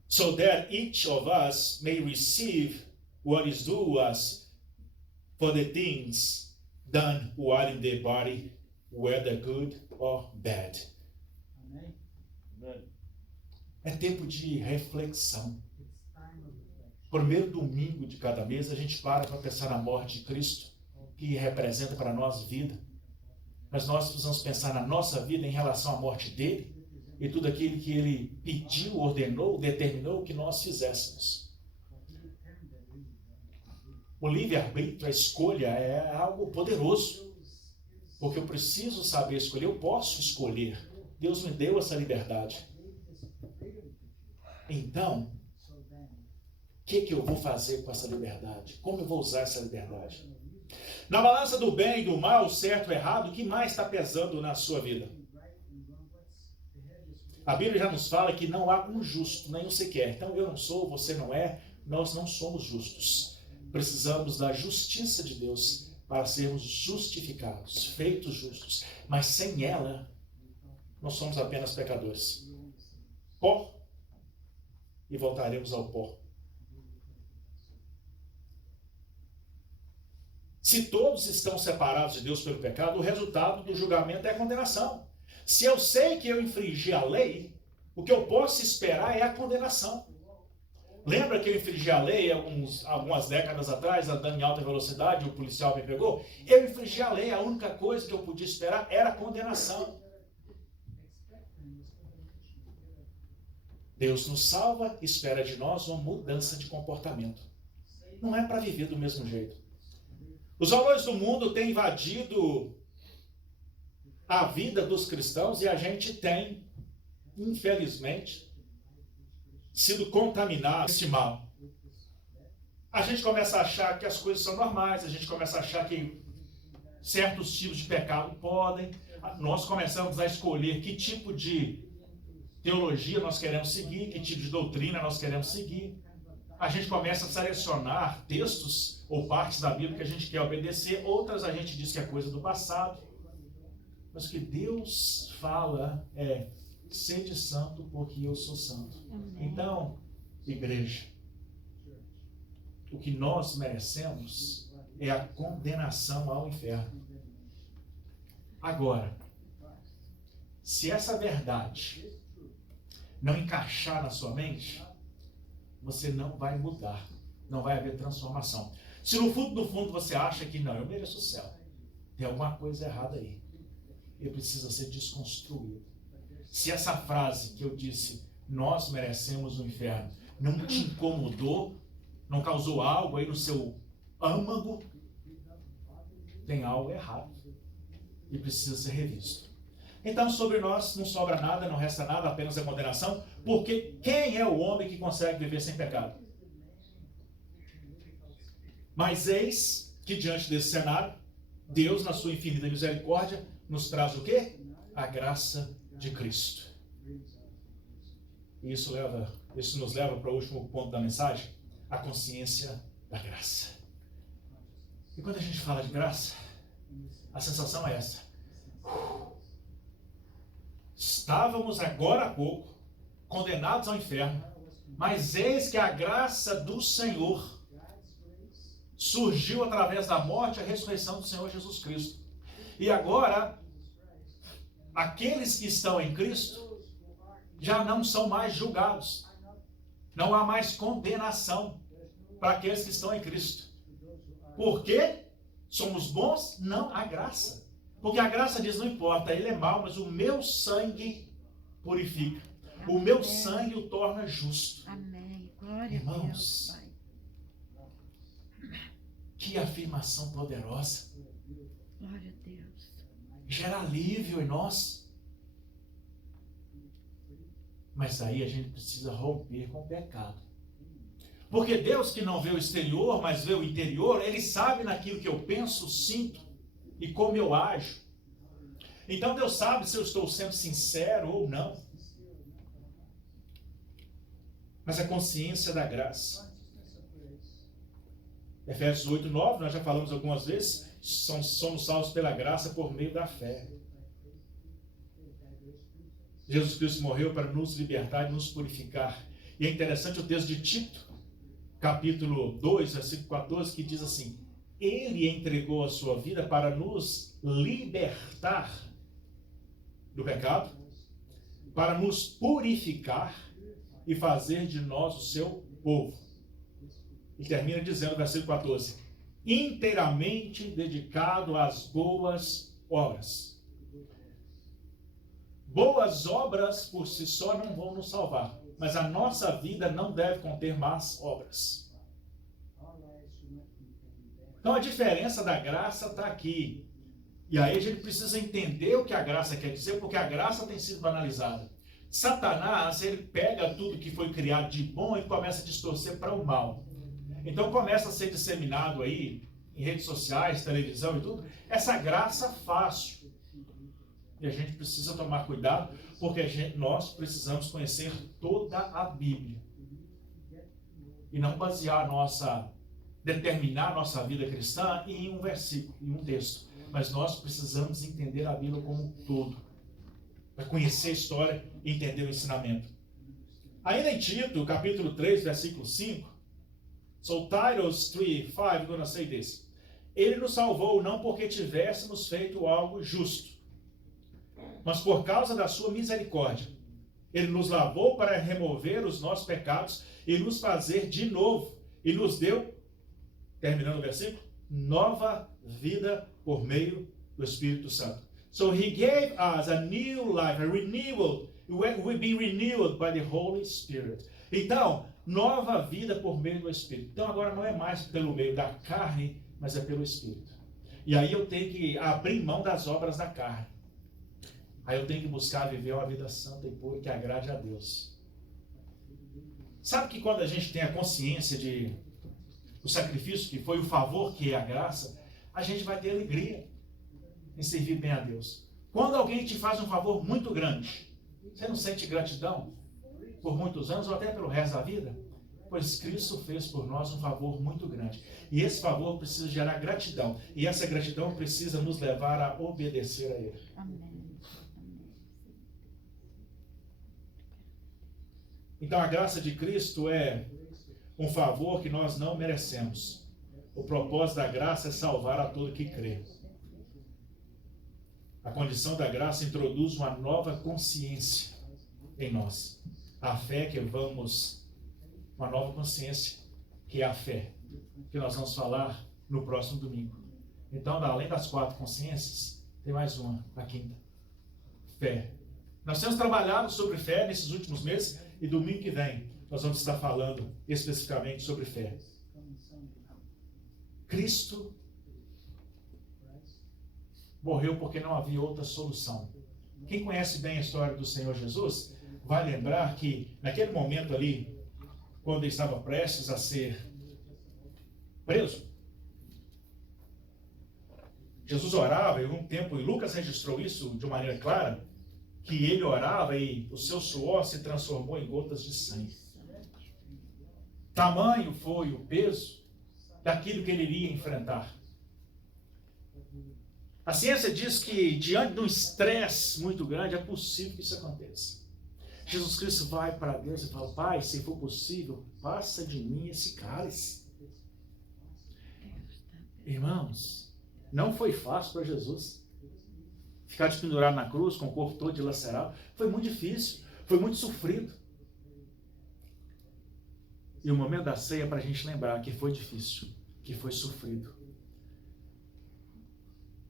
so that each of us may receive what is due us for the things done while in the body, whether good or bad. Amen. É tempo de reflexão. Primeiro domingo de cada mês a gente para pensar na morte de Cristo, que representa para nós vida. Mas nós precisamos pensar na nossa vida em relação à morte dele e tudo aquilo que ele pediu, ordenou, determinou que nós fizéssemos. O livre-arbítrio, a escolha, é algo poderoso. Porque eu preciso saber escolher, eu posso escolher. Deus me deu essa liberdade. Então, o que eu vou fazer com essa liberdade? Como eu vou usar essa liberdade? Na balança do bem e do mal, certo ou errado, o que mais está pesando na sua vida? A Bíblia já nos fala que não há um justo, nenhum sequer. Então eu não sou, você não é, nós não somos justos. Precisamos da justiça de Deus para sermos justificados, feitos justos. Mas sem ela, nós somos apenas pecadores. Pó, e voltaremos ao pó. Se todos estão separados de Deus pelo pecado, o resultado do julgamento é a condenação. Se eu sei que eu infringi a lei, o que eu posso esperar é a condenação. Lembra que eu infringi a lei algumas décadas atrás, andando em alta velocidade, o policial me pegou? Eu infringi a lei, a única coisa que eu podia esperar era a condenação. Deus nos salva, espera de nós uma mudança de comportamento. Não é para viver do mesmo jeito. Os valores do mundo têm invadido a vida dos cristãos e a gente tem, infelizmente, sido contaminado com esse mal. A gente começa a achar que as coisas são normais, a gente começa a achar que certos tipos de pecado podem. Nós começamos a escolher que tipo de teologia nós queremos seguir, que tipo de doutrina nós queremos seguir. A gente começa a selecionar textos ou partes da Bíblia que a gente quer obedecer, outras a gente diz que é coisa do passado. Mas o que Deus fala é: sede santo porque eu sou santo. Amém. Então, igreja, o que nós merecemos é a condenação ao inferno. Agora, se essa verdade não encaixar na sua mente, você não vai mudar, não vai haver transformação. Se no fundo do fundo você acha que não, eu mereço o céu, tem alguma coisa errada aí. Ele precisa ser desconstruído. Se essa frase que eu disse, nós merecemos o inferno, não te incomodou, não causou algo aí no seu âmago, tem algo errado e precisa ser revisto. Então sobre nós não sobra nada, não resta nada, apenas a condenação, porque quem é o homem que consegue viver sem pecado? Mas eis que diante desse cenário, Deus, na sua infinita misericórdia, nos traz o quê? A graça de Cristo. E isso nos leva para o último ponto da mensagem, a consciência da graça. E quando a gente fala de graça, a sensação é essa: estávamos agora há pouco condenados ao inferno, mas eis que a graça do Senhor surgiu através da morte e a ressurreição do Senhor Jesus Cristo. E agora, aqueles que estão em Cristo já não são mais julgados. Não há mais condenação para aqueles que estão em Cristo. Por quê? Somos bons? Não, a graça. Porque a graça diz, não importa, ele é mau, mas o meu sangue purifica. O meu sangue o torna justo. Amém. Glória Irmãos, a Deus, Pai. Que afirmação poderosa. Glória a Deus. Gera alívio em nós. Mas aí a gente precisa romper com o pecado. Porque Deus, que não vê o exterior, mas vê o interior, Ele sabe naquilo que eu penso, sinto e como eu ajo. Então Deus sabe se eu estou sendo sincero ou não. Mas a consciência da graça. Efésios 8:9, nós já falamos algumas vezes, somos salvos pela graça por meio da fé. Jesus Cristo morreu para nos libertar e nos purificar. E é interessante o texto de Tito, capítulo 2, versículo 14, que diz assim: Ele entregou a sua vida para nos libertar do pecado, para nos purificar e fazer de nós o seu povo. E termina dizendo, versículo 14, inteiramente dedicado às boas obras. Boas obras por si só não vão nos salvar, mas a nossa vida não deve conter más obras. Então a diferença da graça está aqui. E aí a gente precisa entender o que a graça quer dizer, porque a graça tem sido banalizada. Satanás, ele pega tudo que foi criado de bom e começa a distorcer para o mal. Então começa a ser disseminado aí, em redes sociais, televisão e tudo, essa graça fácil. E a gente precisa tomar cuidado, porque nós precisamos conhecer toda a Bíblia. E não basear determinar a nossa vida cristã em um versículo, em um texto. Mas nós precisamos entender a Bíblia como um todo. Para conhecer a história e entender o ensinamento. Ainda em Tito, capítulo 3, versículo 5. So Titus 3:5, I'm going to say this. Ele nos salvou não porque tivéssemos feito algo justo, mas por causa da sua misericórdia. Ele nos lavou para remover os nossos pecados e nos fazer de novo. E nos deu, terminando o versículo, nova vida por meio do Espírito Santo. So He gave us a new life, a renewal. We've been renewed by the Holy Spirit. Então, nova vida por meio do Espírito. Então agora não é mais pelo meio da carne, mas é pelo Espírito. E aí eu tenho que abrir mão das obras da carne. Aí eu tenho que buscar viver uma vida santa e pura que agrade a Deus. Sabe que quando a gente tem a consciência do sacrifício que foi o favor que é a graça, a gente vai ter alegria em servir bem a Deus. Quando alguém te faz um favor muito grande, Você não sente gratidão por muitos anos ou até pelo resto da vida? Pois Cristo fez por nós um favor muito grande. E esse favor precisa gerar gratidão. E essa gratidão precisa nos levar a obedecer a Ele. Amém. Então a graça de Cristo é um favor que nós não merecemos. O propósito da graça é salvar a todo que crê. A condição da graça introduz uma nova consciência em nós. A fé que vamos, uma nova consciência, que é a fé, que nós vamos falar no próximo domingo. Então, além das 4 consciências, tem mais uma, a quinta. Fé. Nós temos trabalhado sobre fé nesses últimos meses e domingo que vem nós vamos estar falando especificamente sobre fé. Cristo morreu porque não havia outra solução. Quem conhece bem a história do Senhor Jesus vai lembrar que naquele momento ali, quando ele estava prestes a ser preso, Jesus orava, e um tempo, e Lucas registrou isso de maneira clara, que ele orava e o seu suor se transformou em gotas de sangue. Tamanho foi o peso daquilo que ele iria enfrentar. A ciência diz que diante de um estresse muito grande é possível que isso aconteça. Jesus Cristo vai para Deus e fala: Pai, se for possível, passa de mim esse cálice. Irmãos, não foi fácil para Jesus ficar pendurado na cruz, com o corpo todo dilacerado. Foi muito difícil, foi muito sofrido. E o momento da ceia é para a gente lembrar que foi difícil, que foi sofrido.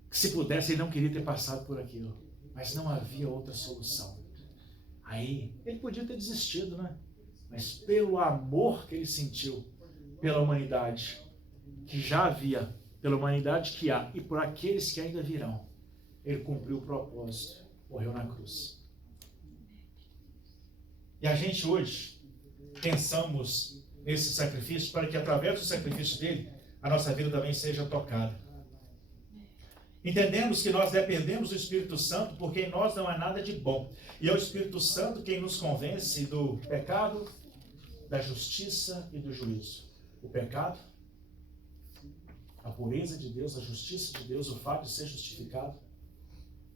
Que se pudesse, ele não queria ter passado por aquilo, mas não havia outra solução. Aí, ele podia ter desistido, né? Mas pelo amor que ele sentiu pela humanidade, que já havia, pela humanidade que há, e por aqueles que ainda virão, ele cumpriu o propósito, morreu na cruz. E a gente hoje pensamos nesse sacrifício para que através do sacrifício dele, a nossa vida também seja tocada. Entendemos que nós dependemos do Espírito Santo porque em nós não há nada de bom. E é o Espírito Santo quem nos convence do pecado, da justiça e do juízo. O pecado, a pureza de Deus, a justiça de Deus, o fato de ser justificado,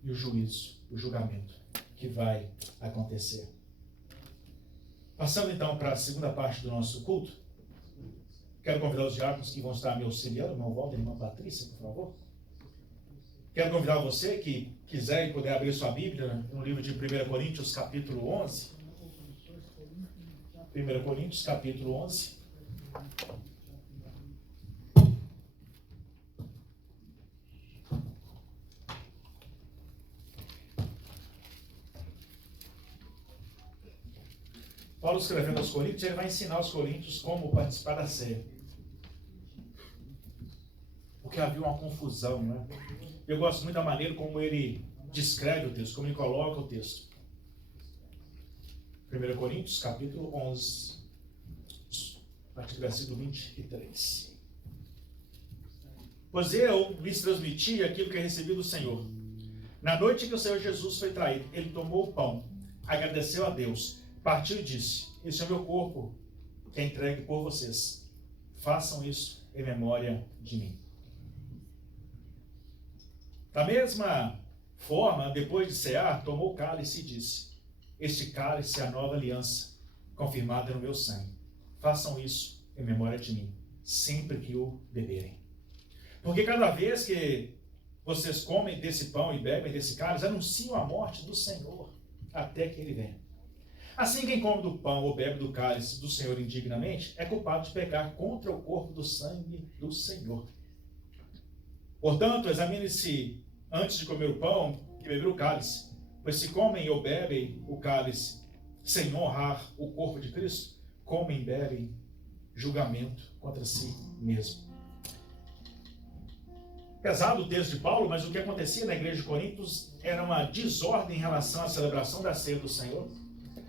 e o juízo, o julgamento que vai acontecer. Passando então para a segunda parte do nosso culto, quero convidar os diáconos que vão estar me auxiliando, irmão Walter e irmã Patrícia, por favor. Quero convidar você que quiser e puder abrir sua Bíblia no livro de 1 Coríntios, capítulo 11. 1 Coríntios, capítulo 11. Paulo, escrevendo aos Coríntios, ele vai ensinar aos Coríntios como participar da ceia. Porque havia uma confusão, né? Eu gosto muito da maneira como ele descreve o texto, como ele coloca o texto. 1 Coríntios, capítulo 11, a partir do versículo 23. Pois eu lhes transmiti aquilo que recebi do Senhor. Na noite que o Senhor Jesus foi traído, ele tomou o pão, agradeceu a Deus, partiu e disse: Este é o meu corpo, que é entregue por vocês. Façam isso em memória de mim. Da mesma forma, depois de cear, tomou o cálice e disse: Este cálice é a nova aliança, confirmada no meu sangue. Façam isso em memória de mim, sempre que o beberem. Porque cada vez que vocês comem desse pão e bebem desse cálice, anunciam a morte do Senhor, até que ele venha. Assim, quem come do pão ou bebe do cálice do Senhor indignamente, é culpado de pecar contra o corpo do sangue do Senhor. Portanto, examine-se antes de comer o pão e beber o cálice, pois se comem ou bebem o cálice sem honrar o corpo de Cristo, comem e bebem julgamento contra si mesmo. Pesado o texto de Paulo, mas o que acontecia na igreja de Coríntios era uma desordem em relação à celebração da ceia do Senhor.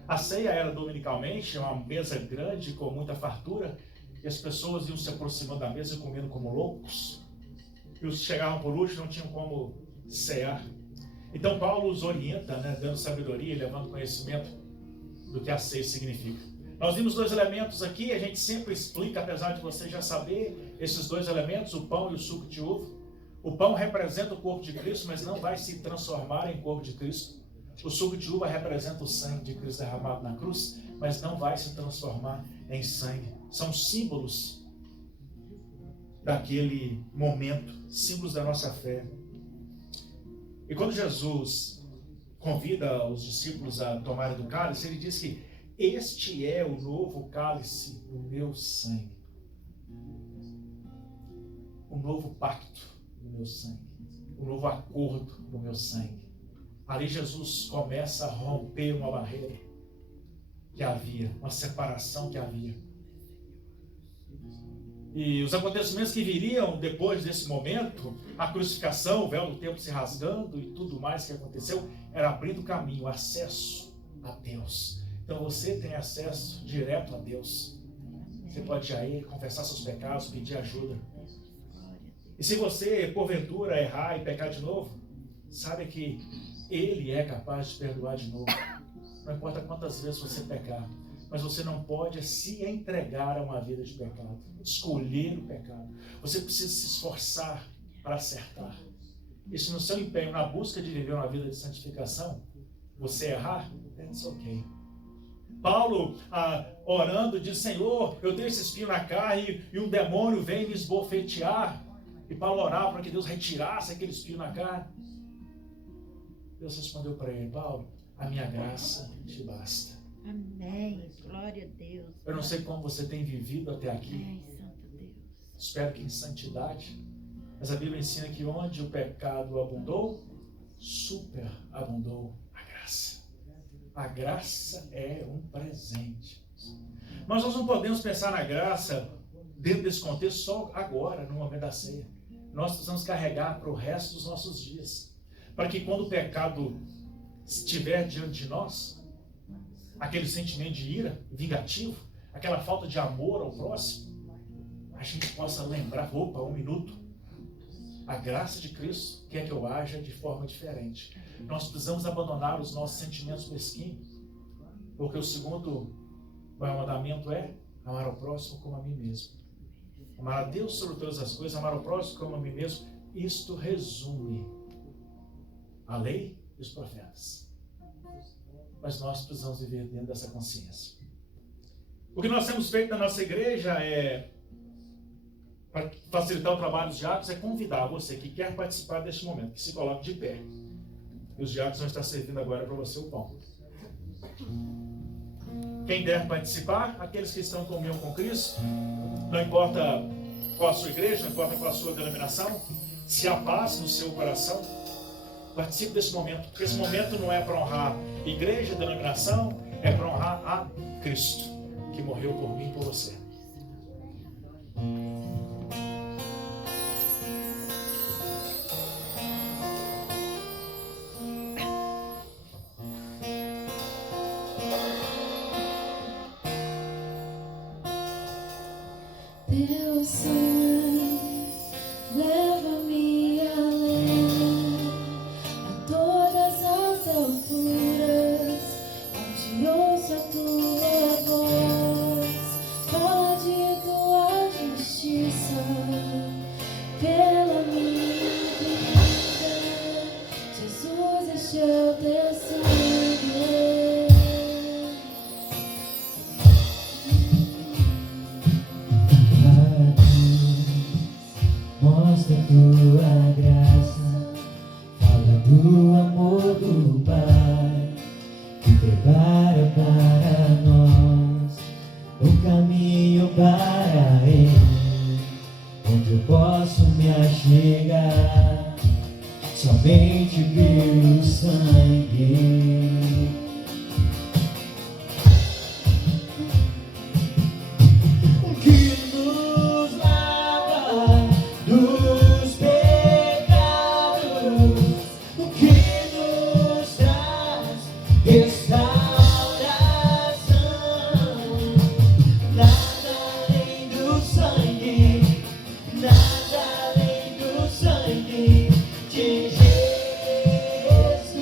A ceia era dominicalmente, uma mesa grande com muita fartura, e as pessoas iam se aproximando da mesa comendo como loucos. E os que chegavam por último não tinham como cear. Então Paulo os orienta, né, dando sabedoria e levando conhecimento do que a ceia significa. Nós vimos dois elementos aqui, a gente sempre explica, apesar de você já saber, esses dois elementos, o pão e o suco de uva. O pão representa o corpo de Cristo, mas não vai se transformar em corpo de Cristo. O suco de uva representa o sangue de Cristo derramado na cruz, mas não vai se transformar em sangue. São símbolos daquele momento, símbolos da nossa fé. E quando Jesus convida os discípulos a tomarem do cálice, ele diz que este é o novo cálice do meu sangue. O novo pacto do meu sangue. O novo acordo do meu sangue. Ali Jesus começa a romper uma barreira que havia, uma separação que havia. E os acontecimentos que viriam depois desse momento, a crucificação, o véu do templo se rasgando e tudo mais que aconteceu, era abrindo caminho, acesso a Deus. Então você tem acesso direto a Deus. Você pode ir a Ele, confessar seus pecados, pedir ajuda. E se você, porventura, errar e pecar de novo, sabe que Ele é capaz de perdoar de novo. Não importa quantas vezes você pecar, mas você não pode se entregar a uma vida de pecado, escolher o pecado. Você precisa se esforçar para acertar. E se no seu empenho, na busca de viver uma vida de santificação, você errar, it's ok. Paulo, orando, diz: Senhor, eu tenho esse espinho na carne e um demônio vem me esbofetear. E Paulo orava para que Deus retirasse aquele espinho na carne. Deus respondeu para ele: Paulo, a minha graça te basta. Amém. Glória a Deus. Eu não sei como você tem vivido até aqui. Amém, Santo Deus. Espero que em santidade. Mas a Bíblia ensina que onde o pecado abundou, superabundou a graça. A graça é um presente. Mas nós não podemos pensar na graça dentro desse contexto só agora, no momento da ceia. Nós precisamos carregar para o resto dos nossos dias. Para que quando o pecado estiver diante de nós, aquele sentimento de ira, vingativo, aquela falta de amor ao próximo, a gente possa lembrar: opa, um minuto. A graça de Cristo quer que eu haja de forma diferente. Nós precisamos abandonar os nossos sentimentos mesquinhos, porque o segundo mandamento é amar ao próximo como a mim mesmo. Amar a Deus sobre todas as coisas, amar ao próximo como a mim mesmo. Isto resume a lei e os profetas. Mas nós precisamos viver dentro dessa consciência. O que nós temos feito na nossa igreja para facilitar o trabalho dos diáconos, é convidar você que quer participar deste momento, que se coloque de pé. E os diáconos vão estar servindo agora para você o pão. Quem deve participar, aqueles que estão em comunhão com Cristo, não importa qual a sua igreja, não importa qual a sua denominação, se há paz no seu coração, participe desse momento, porque esse momento não é para honrar igreja, denominação, é para honrar a Cristo, que morreu por mim e por você. Teu sangue leva-me além, a todas as alturas, onde ouço a tua voz. Fala de tua justiça pela minha vida. Jesus, este é o teu sangue. Mostra tua graça, fala do amor do Pai, que prepara para nós o caminho para Ele, onde eu posso me achegar, somente pelo sangue. Nada além do sangue de Jesus.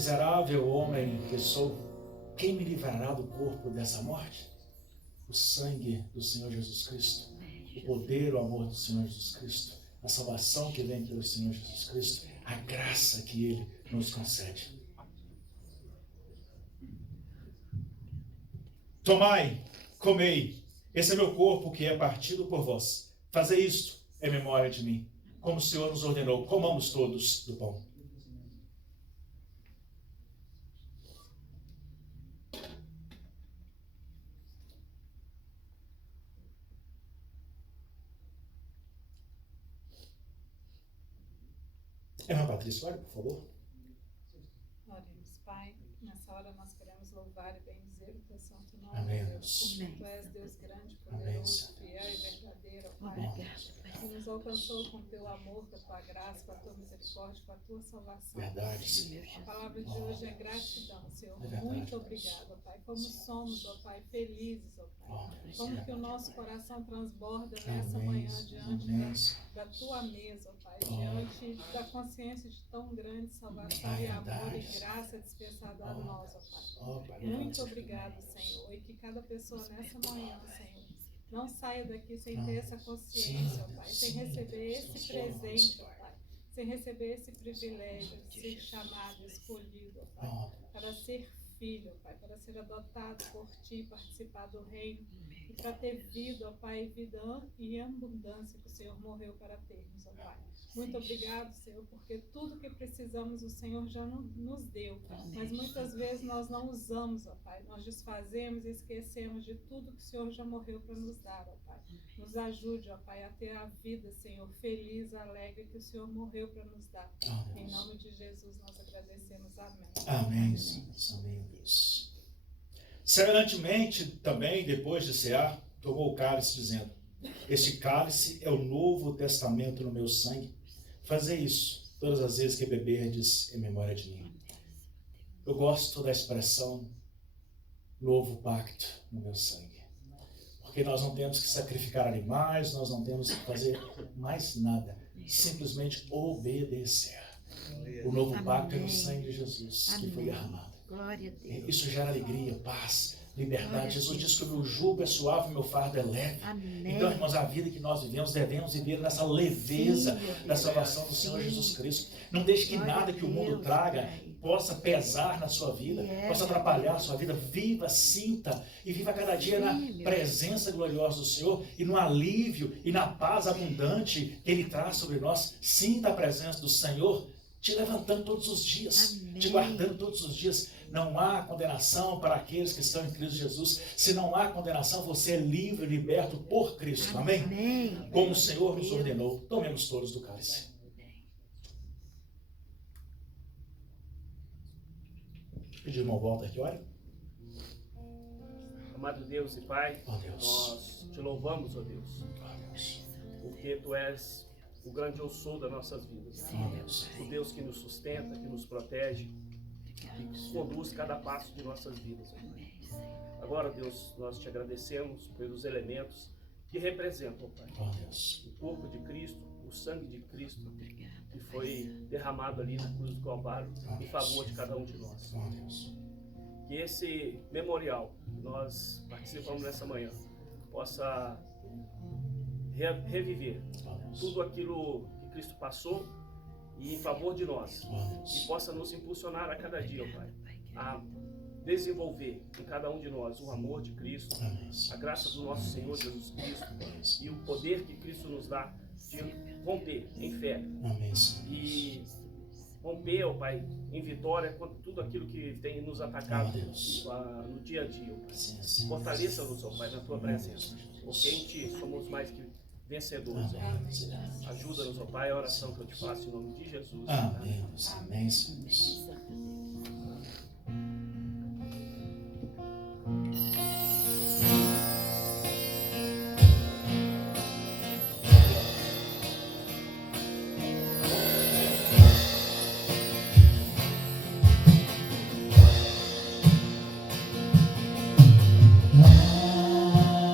Miserável homem que sou, quem me livrará do corpo dessa morte? O sangue do Senhor Jesus Cristo, o poder, o amor do Senhor Jesus Cristo, a salvação que vem pelo Senhor Jesus Cristo, a graça que Ele nos concede. Tomai, comei, esse é meu corpo que é partido por vós. Fazei isto em memória de mim, como o Senhor nos ordenou. Comamos todos do pão. Irmã Patrícia, olha, por favor. Oremos, Pai, nessa hora nós queremos louvar e bendizer o teu santo nome. Amém, Deus. Deus. Tu és Deus grande, Amém, poderoso, Senhor. fiel e verdadeiro, ó Pai. Obrigada, Pai. Que nos alcançou com o teu amor, com a tua graça, com a tua misericórdia, com a tua salvação. Verdade, Senhor. A palavra de hoje é gratidão, Senhor. É verdade, Muito Deus. obrigado, ó Pai. Como somos, ó Pai, felizes, ó Pai. Oh, Deus. Como que o nosso coração transborda nessa Amém, manhã diante amém. da tua mesa, ó Pai, Oh. diante da consciência de tão grande salvação É e amor e verdade. graça dispensada a Oh. nós, ó Pai. Oh, Pai, Muito obrigado, Senhor, e que cada pessoa nessa manhã, Senhor, não saia daqui sem ter essa consciência, ó Pai, sem receber esse presente, ó Pai, sem receber esse privilégio de ser chamado, escolhido, ó Pai, Oh, para ser filho, ó Pai, para ser adotado por Ti, participar do reino, e para ter vida, ó Pai, vida e abundância que o Senhor morreu para termos, ó Pai. Muito obrigado, Senhor, porque tudo que precisamos o Senhor já nos deu, mas muitas vezes nós não usamos, ó Pai, nós desfazemos e esquecemos de tudo que o Senhor já morreu para nos dar, ó Pai. Nos ajude, ó Pai, a ter a vida, Senhor, feliz, alegre, que o Senhor morreu para nos dar. oh, Em Deus. nome de Jesus nós agradecemos. Amém. Amém, Senhor. Amém, Deus. Semelhantemente, também, depois de cear, tomou o cálice, dizendo: este cálice é o novo testamento no meu sangue. Fazei isso todas as vezes que beberdes em memória de mim. Eu gosto da expressão novo pacto no meu sangue. Porque nós não temos que sacrificar animais, nós não temos que fazer mais nada. Simplesmente obedecer. O novo pacto é no sangue de Jesus que foi derramado. Glória a Deus. Isso gera alegria, paz, liberdade. Glória a Jesus Deus. diz que o meu jugo é suave, o meu fardo é leve. Amém. Então, irmãos, a vida que nós vivemos, devemos viver nessa leveza Sim, meu Deus. da salvação do Senhor Sim. Jesus Cristo. Não deixe que Glória nada a que o mundo Deus, traga Pai. possa pesar na sua vida, Yes, possa meu atrapalhar a Deus. sua vida. Viva, sinta e viva cada dia na Sim, meu presença gloriosa do Senhor e no alívio e na paz abundante que Ele traz sobre nós. Sinta a presença do Senhor te levantando todos os dias, Amém. te guardando todos os dias. Não há condenação para aqueles que estão em Cristo Jesus. Se não há condenação, você é livre, liberto por Cristo. Amém? Amém. Como o Senhor nos Deus. ordenou, tomemos todos do cálice. Pedir uma volta aqui, olha. Amado Deus e Pai, Ó Deus. nós te louvamos, ó Deus, Ó Deus. porque Tu és o grande eu sou das nossas vidas. Ó Deus. O Deus que nos sustenta, que nos protege, que conduz cada passo de nossas vidas. Agora, Deus, nós te agradecemos pelos elementos que representam, Pai, Ó Deus. o corpo de Cristo, o sangue de Cristo, que foi derramado ali na cruz do Calvário em favor de cada um de nós. Ó Deus. Que esse memorial que nós participamos nessa manhã possa reviver Ó Deus. tudo aquilo que Cristo passou e em favor de nós, Ó e Deus. possa nos impulsionar a cada dia, ó Pai, a desenvolver em cada um de nós o amor de Cristo, Amém. a graça do nosso Senhor Jesus Cristo Amém. e o poder que Cristo nos dá de romper em fé Amém, Senhor. e romper, ó Pai, em vitória contra tudo aquilo que tem nos atacado Ó Deus. no dia a dia, ó Pai. Sim, sim. Fortaleça-nos, ó Pai, na Tua presença, porque em Ti somos mais que vencedores, ó Pai. Amém. Ajuda-nos, ó Pai, a oração que eu te faço em nome de Jesus. Amém. Amém, Senhor.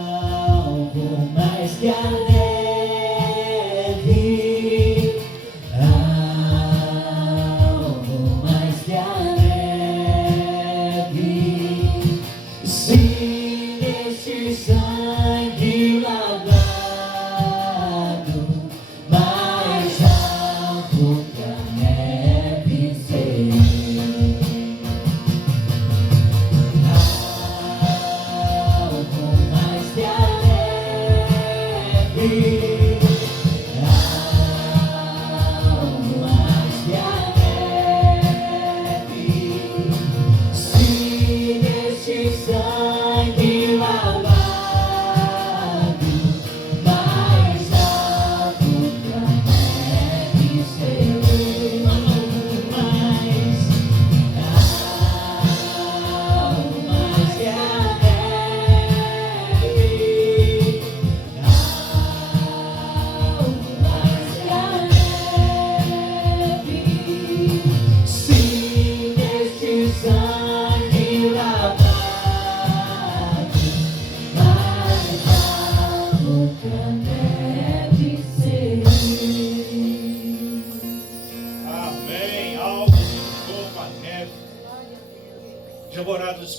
Algo mais que a neve, algo mais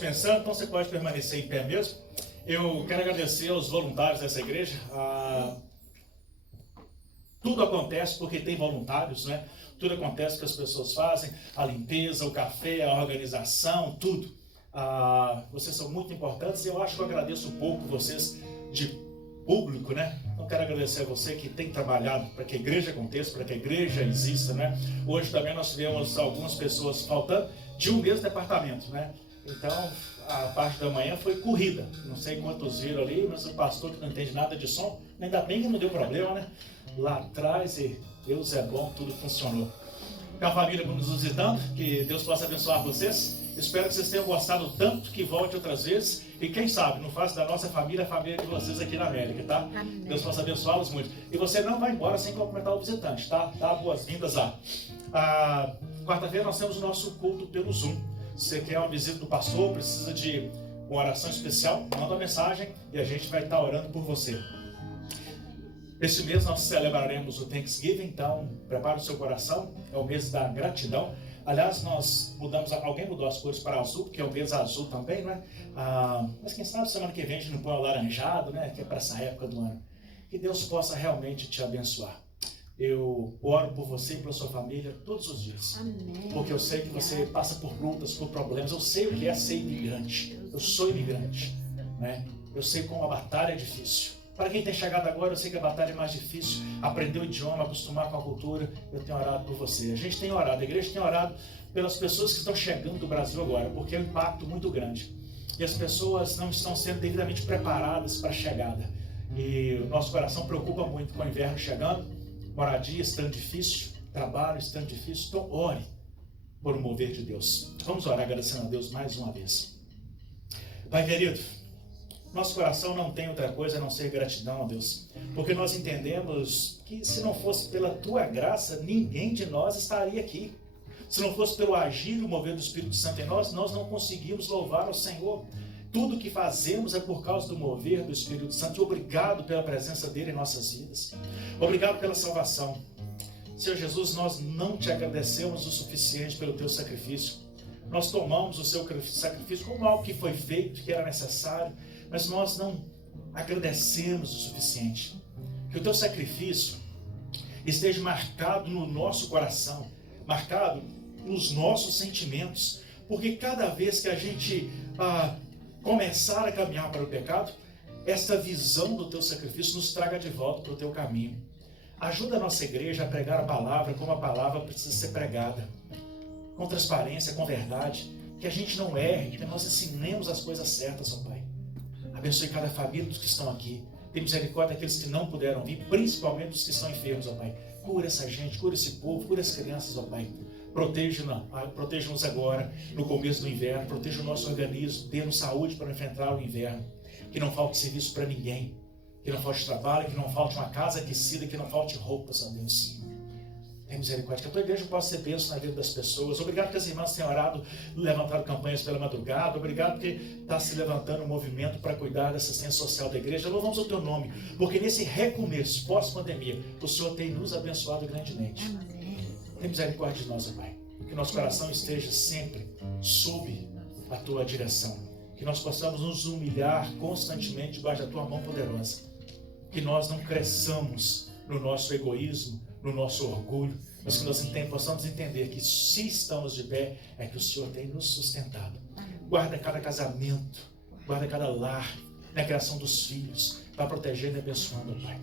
pensando, então você pode permanecer em pé mesmo. Eu quero agradecer aos voluntários dessa igreja. Tudo acontece porque tem voluntários, né? Tudo acontece que as pessoas fazem, a limpeza, o café, a organização, tudo. Vocês são muito importantes e eu acho que eu agradeço um pouco vocês de público, né? Então quero agradecer a você que tem trabalhado para que a igreja aconteça, para que a igreja exista, né? Hoje também nós tivemos algumas pessoas faltando de um mesmo departamento, né? Então a parte da manhã foi corrida. Não sei quantos viram ali, mas o pastor que não entende nada de som, ainda bem que não deu problema, né? Lá atrás, e Deus é bom, tudo funcionou. Com a família nos visitando, que Deus possa abençoar vocês. Espero que vocês tenham gostado tanto, que volte outras vezes. E quem sabe, não faça da nossa família a família de vocês aqui na América, tá? Amém. Deus possa abençoá-los muito. E você não vai embora sem cumprimentar o visitante, tá? Dá boas-vindas lá. Quarta-feira nós temos o nosso culto pelo Zoom. Se você quer uma visita do pastor, precisa de uma oração especial, manda uma mensagem e a gente vai estar orando por você. Este mês nós celebraremos o Thanksgiving, então prepare o seu coração, é o mês da gratidão. Aliás, alguém mudou as cores para azul, porque é o mês azul também, não é? Mas quem sabe semana que vem a gente não põe o laranjado, né? Que é para essa época do ano. Que Deus possa realmente te abençoar. Eu oro por você e pela sua família todos os dias. Amém. Porque eu sei que você passa por lutas, por problemas. Eu sei o que é ser imigrante. Eu sou imigrante, né? Eu sei como a batalha é difícil. Para quem tem chegado agora, eu sei que a batalha é mais difícil. Aprender o idioma, acostumar com a cultura. Eu tenho orado por você. A gente tem orado, a igreja tem orado pelas pessoas que estão chegando do Brasil agora, porque é um impacto muito grande. E as pessoas não estão sendo devidamente preparadas para a chegada. E o nosso coração preocupa muito com o inverno chegando, moradia estando difícil, trabalho estando difícil. Então ore por um mover de Deus. Vamos orar agradecendo a Deus mais uma vez. Pai querido, nosso coração não tem outra coisa a não ser gratidão a Deus, porque nós entendemos que se não fosse pela Tua graça, ninguém de nós estaria aqui. Se não fosse pelo agir e o mover do Espírito Santo em nós, nós não conseguimos louvar ao Senhor. Tudo que fazemos é por causa do mover do Espírito Santo. E obrigado pela presença dele em nossas vidas. Obrigado pela salvação. Senhor Jesus, nós não te agradecemos o suficiente pelo teu sacrifício. Nós tomamos o seu sacrifício como algo que foi feito, que era necessário, mas nós não agradecemos o suficiente. Que o teu sacrifício esteja marcado no nosso coração, marcado nos nossos sentimentos, porque cada vez que a gente começar a caminhar para o pecado, essa visão do teu sacrifício nos traga de volta para o teu caminho. Ajuda a nossa igreja a pregar a palavra como a palavra precisa ser pregada, com transparência, com verdade, que a gente não erre, que nós ensinemos as coisas certas, ó Pai. Abençoe cada família dos que estão aqui. Tem misericórdia daqueles que não puderam vir, principalmente dos que estão enfermos, ó Pai. Cura essa gente, cura esse povo, cura as crianças, ó Pai. Proteja-nos agora, no começo do inverno. Proteja o nosso organismo, dê-nos saúde para enfrentar o inverno. Que não falte serviço para ninguém. Que não falte trabalho, que não falte uma casa aquecida, que não falte roupas, ó Deus. Tem misericórdia, que a tua igreja possa ser bênção na vida das pessoas. Obrigado que as irmãs tenham orado, levantado campanhas pela madrugada. Obrigado porque está se levantando um movimento para cuidar da assistência social da igreja. Louvamos o teu nome, porque nesse recomeço, pós-pandemia, o Senhor tem nos abençoado grandemente. Tem misericórdia de nós, ó Pai. Que nosso coração esteja sempre sob a tua direção. Que nós possamos nos humilhar constantemente debaixo da tua mão poderosa. Que nós não cresçamos no nosso egoísmo, no nosso orgulho, mas que nós possamos entender que se estamos de pé, é que o Senhor tem nos sustentado. Guarda cada casamento, guarda cada lar, na criação dos filhos, para protegendo e abençoando, Pai.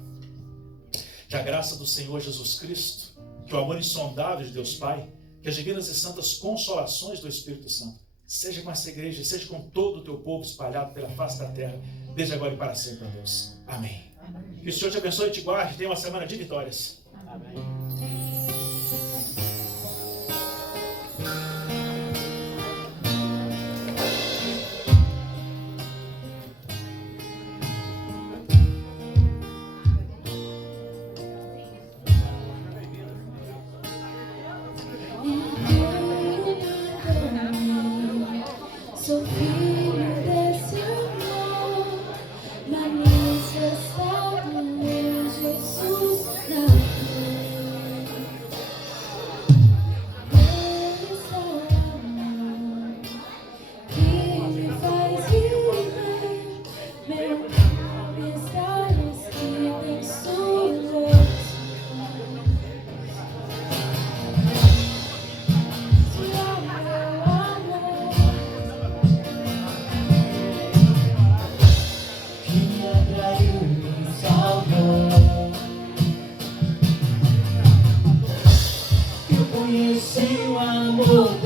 Que a graça do Senhor Jesus Cristo, que o amor insondável de Deus Pai, que as divinas e santas consolações do Espírito Santo, seja com essa igreja, seja com todo o teu povo espalhado pela face da terra, desde agora e para sempre, ó Deus. Amém. Que o Senhor te abençoe e te guarde, tenha uma semana de vitórias. Amém. Sou filho desse amor, manifestado em Jesus na cruz. conheci o amor